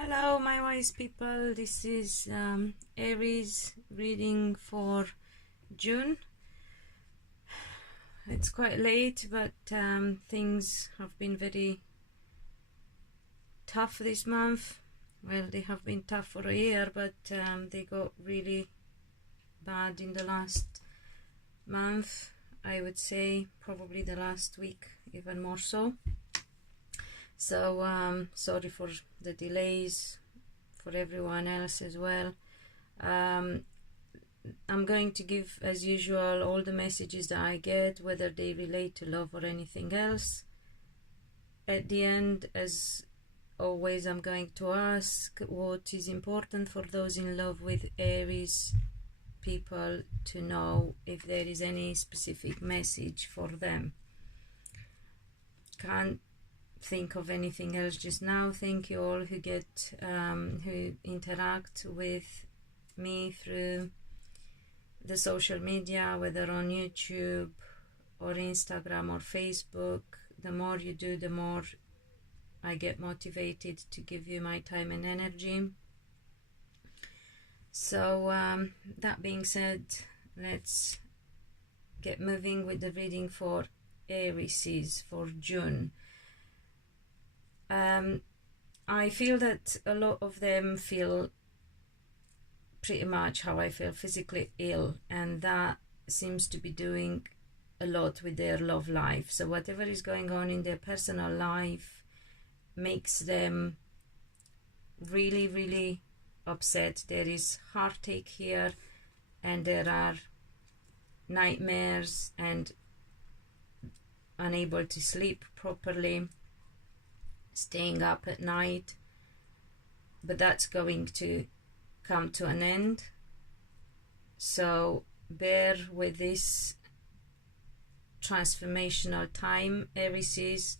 Hello, my wise people. This is Aries reading for June. It's quite late, but things have been very tough this month. Well, they have been tough for a year, but they got really bad in the last month. I would say probably the last week, even more so. So sorry for the delays, for everyone else as well. I'm going to give, as usual, all the messages that I get, whether they relate to love or anything else. At the end, as always, I'm going to ask what is important for those in love with Aries people to know, if there is any specific message for them. Can't think of anything else just now. Thank you all who get who interact with me through the social media, whether on YouTube or Instagram or Facebook. The more you do, the more I get motivated to give you my time and energy. So that being said, let's get moving with the reading for Aries for June. I feel that a lot of them feel pretty much how I feel, physically ill, and that seems to be doing a lot with their love life. So whatever is going on in their personal life makes them really, really upset. There is heartache here, and there are nightmares and unable to sleep properly, staying up at night, but that's going to come to an end. So bear with this transformational time, Aries.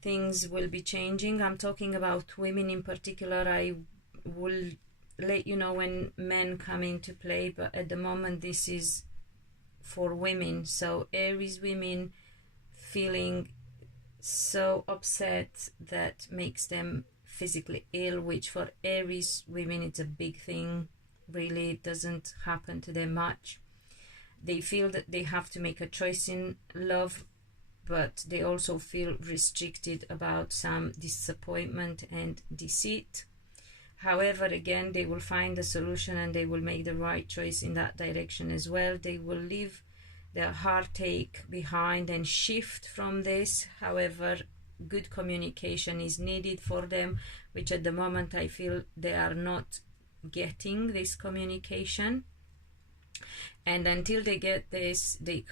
Things will be changing. I'm talking about women in particular. I will let you know when men come into play, but at the moment this is for women. So Aries women feeling so upset that makes them physically ill, which for Aries women it's a big thing. Really, it doesn't happen to them much. They feel that they have to make a choice in love, but they also feel restricted about some disappointment and deceit. However, again, they will find a solution and they will make the right choice in that direction as well. They will leave their heartache behind and shift from this. However, good communication is needed for them, which at the moment I feel they are not getting this communication. And until they get this, they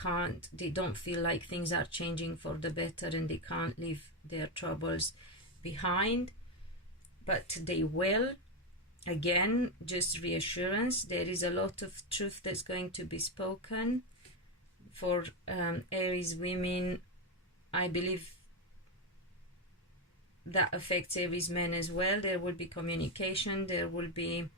don't feel like things are changing for the better, and they can't leave their troubles behind. But they will. Again, just reassurance. There is a lot of truth that's going to be spoken. For Aries women, I believe that affects Aries men as well. There will be communication, there will be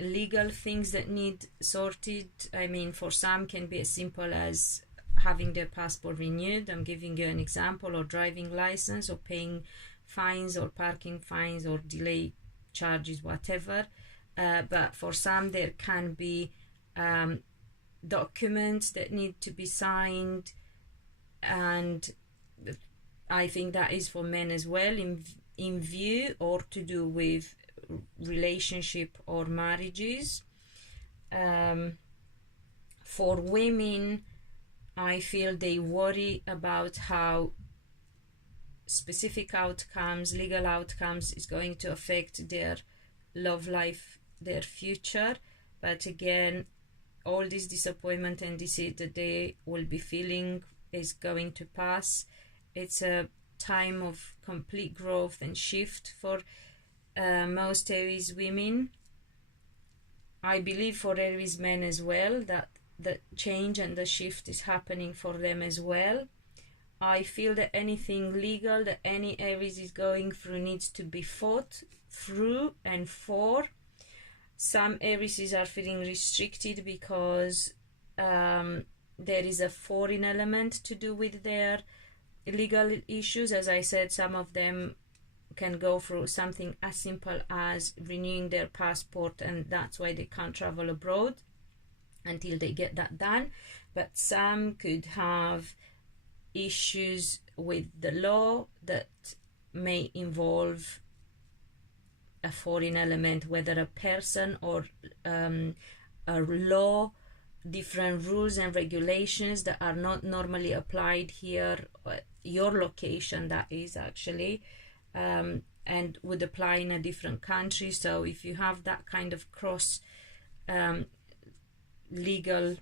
legal things that need sorted. I mean, for some can be as simple as having their passport renewed. I'm giving you an example, or driving license, or paying fines or parking fines or delay charges, whatever. But for some there can be documents that need to be signed, and I think that is for men as well, in view or to do with relationship or marriages. For women, I feel they worry about how specific outcomes, legal outcomes, is going to affect their love life, their future. But again, all this disappointment and deceit that they will be feeling is going to pass. It's a time of complete growth and shift for most Aries women. I believe for Aries men as well, that the change and the shift is happening for them as well. I feel that anything legal that any Aries is going through needs to be fought through and for. Some Aries are feeling restricted because there is a foreign element to do with their legal issues. As I said, some of them can go through something as simple as renewing their passport, and that's why they can't travel abroad until they get that done. But some could have issues with the law that may involve a foreign element, whether a person or a law, different rules and regulations that are not normally applied here, your location that is actually, and would apply in a different country. So if you have that kind of cross legal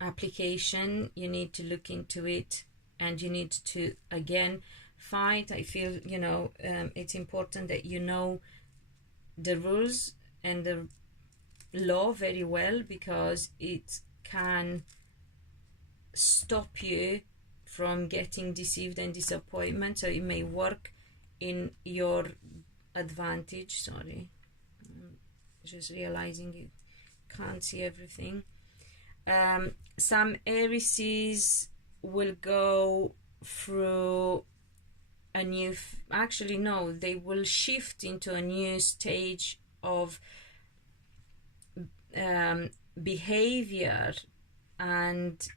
application, you need to look into it, and you need to again fight. I feel, you know, it's important that you know the rules and the law very well, because it can stop you from getting deceived and disappointment. So it may work in your advantage. Sorry, just realizing you can't see everything. Some Aries will go through a new, actually no, they will shift into a new stage of behavior, and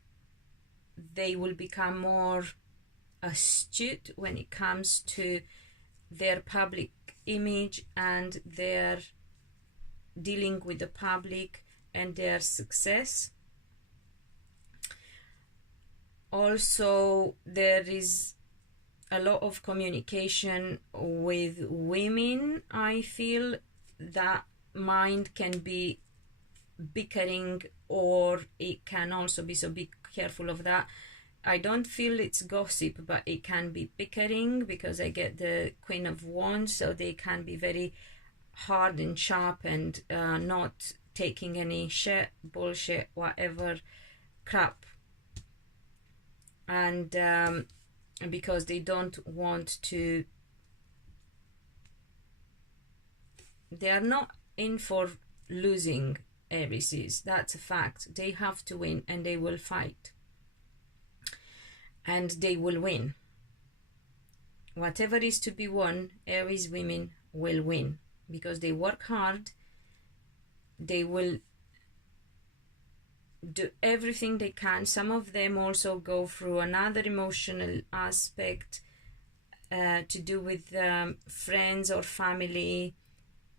they will become more astute when it comes to their public image and their dealing with the public and their success. Also, there is a lot of communication with women. I feel that mind can be bickering, or it can also be, so be careful of that. I don't feel it's gossip, but it can be bickering, because I get the Queen of Wands, so they can be very hard and sharp and not taking any shit, bullshit, whatever crap, and because they don't want to, they are not in for losing. Aries, that's a fact. They have to win, and they will fight, and they will win. Whatever is to be won, Aries women will win, because they work hard. They will do everything they can. Some of them also go through another emotional aspect to do with friends or family,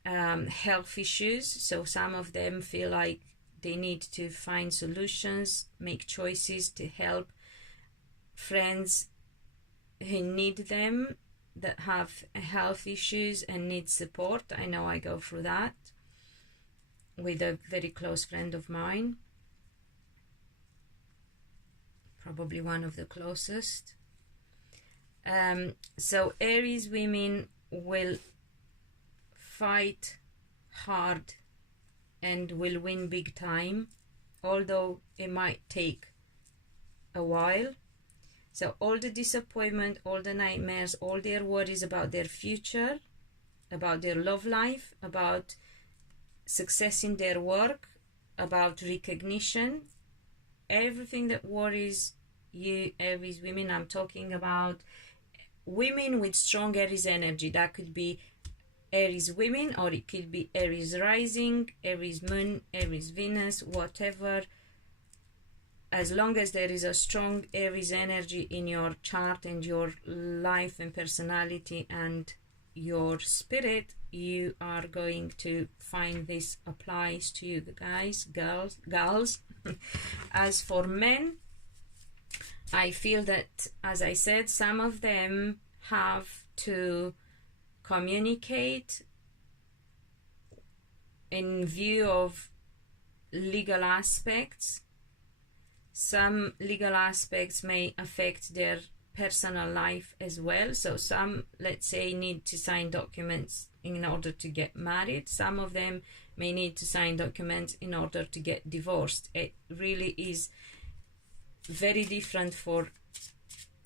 health issues. So some of them feel like they need to find solutions, make choices to help friends who need them, that have health issues and need support. I know I go through that with a very close friend of mine, probably one of the closest. So Aries women will fight hard and will win big time, although it might take a while. So all the disappointment, all the nightmares, all their worries about their future, about their love life, about success in their work, about recognition, everything that worries you, Aries women. I'm talking about women with strong Aries energy. That could be Aries women, or it could be Aries rising, Aries moon, Aries Venus, whatever. As long as there is a strong Aries energy in your chart and your life and personality and your spirit, you are going to find this applies to you, guys, girls. As for men, I feel that, as I said, some of them have to communicate in view of legal aspects. Some legal aspects may affect their personal life as well. So some, let's say, need to sign documents in order to get married. Some of them may need to sign documents in order to get divorced. It really is very different for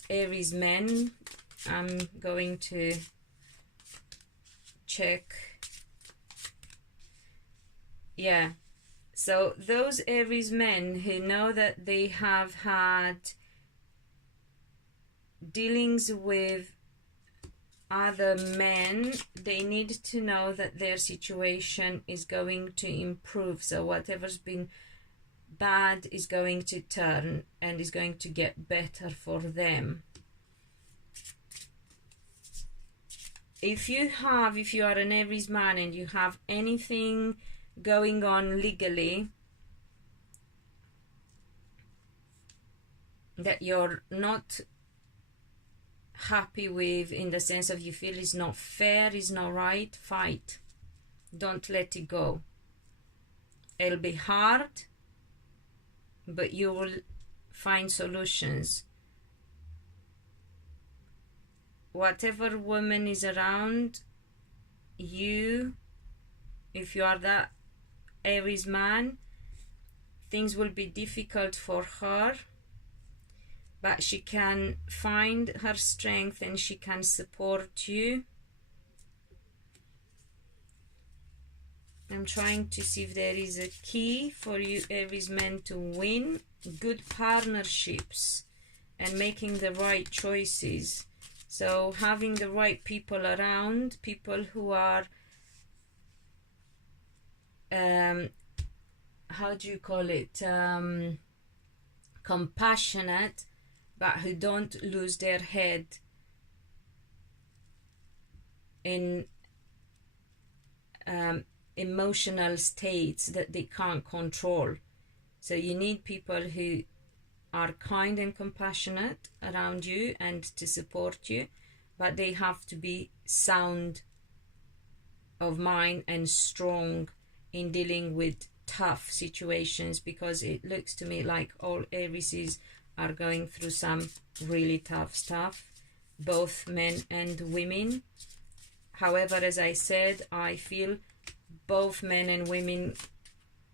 Aries men. I'm going to check. Yeah. So those Aries men who know that they have had dealings with other men, they need to know that their situation is going to improve. So whatever's been bad is going to turn and is going to get better for them. If you are an Aries man and you have anything going on legally that you're not happy with, in the sense of you feel is not fair, is not right, fight. Don't let it go. It'll be hard, but you will find solutions. Whatever woman is around you, if you are that Aries man, things will be difficult for her, but she can find her strength and she can support you. I'm trying to see if there is a key for you Aries men to win. Good partnerships and making the right choices. So having the right people around, people who are, how do you call it, compassionate, but who don't lose their head in emotional states that they can't control. So you need people who are kind and compassionate around you and to support you, but they have to be sound of mind and strong in dealing with tough situations, because it looks to me like all Aries are going through some really tough stuff, both men and women. However, as I said, I feel both men and women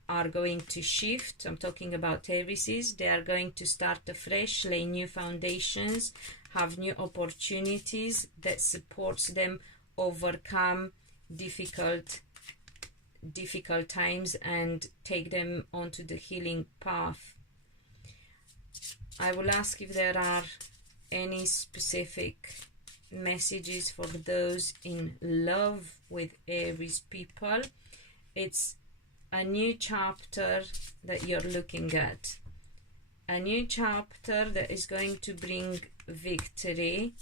are going to shift. I'm talking about Aries. They are going to start afresh, lay new foundations, have new opportunities that supports them overcome difficult times and take them onto the healing path. I will ask if there are any specific messages for those in love with Aries people. It's a new chapter that you're looking at. A new chapter that is going to bring victory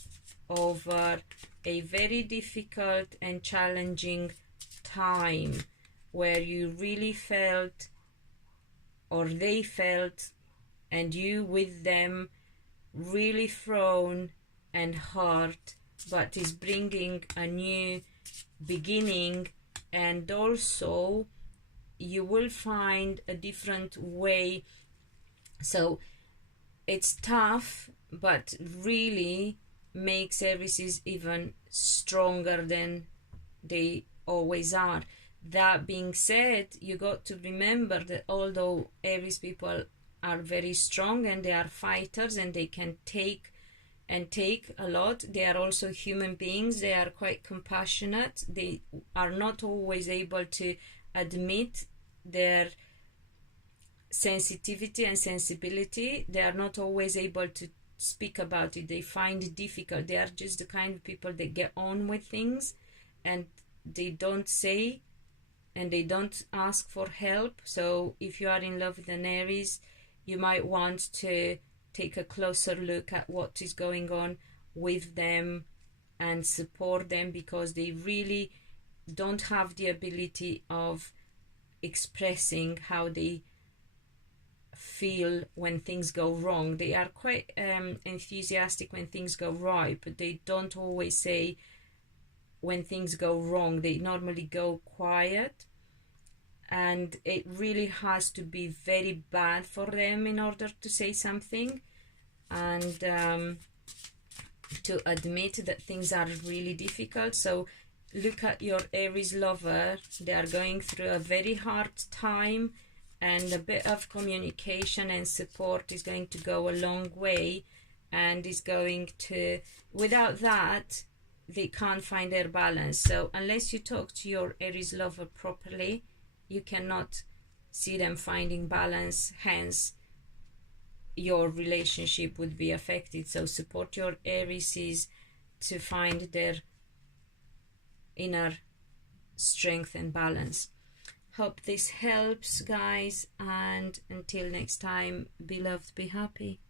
over a very difficult and challenging time where you really felt, or they felt, and you with them, really thrown and hurt, but is bringing a new beginning. And also you will find a different way. So it's tough, but really makes Aries even stronger than they always are. That being said, you got to remember that although Aries people are very strong and they are fighters and they can take a lot, they are also human beings. They are quite compassionate. They are not always able to admit their sensitivity and sensibility. They are not always able to speak about it. They find it difficult. They are just the kind of people that get on with things and they don't say and they don't ask for help. So if you are in love with an Aries, you might want to take a closer look at what is going on with them and support them, because they really don't have the ability of expressing how they feel when things go wrong. They are quite enthusiastic when things go right, but they don't always say when things go wrong. They normally go quiet, and it really has to be very bad for them in order to say something and to admit that things are really difficult. So look at your Aries lover. They are going through a very hard time, and a bit of communication and support is going to go a long way, and is going to, without that, they can't find their balance. So unless you talk to your Aries lover properly, you cannot see them finding balance. Hence, your relationship would be affected. So support your Aries to find their inner strength and balance. Hope this helps, guys, and until next time, be loved, be happy.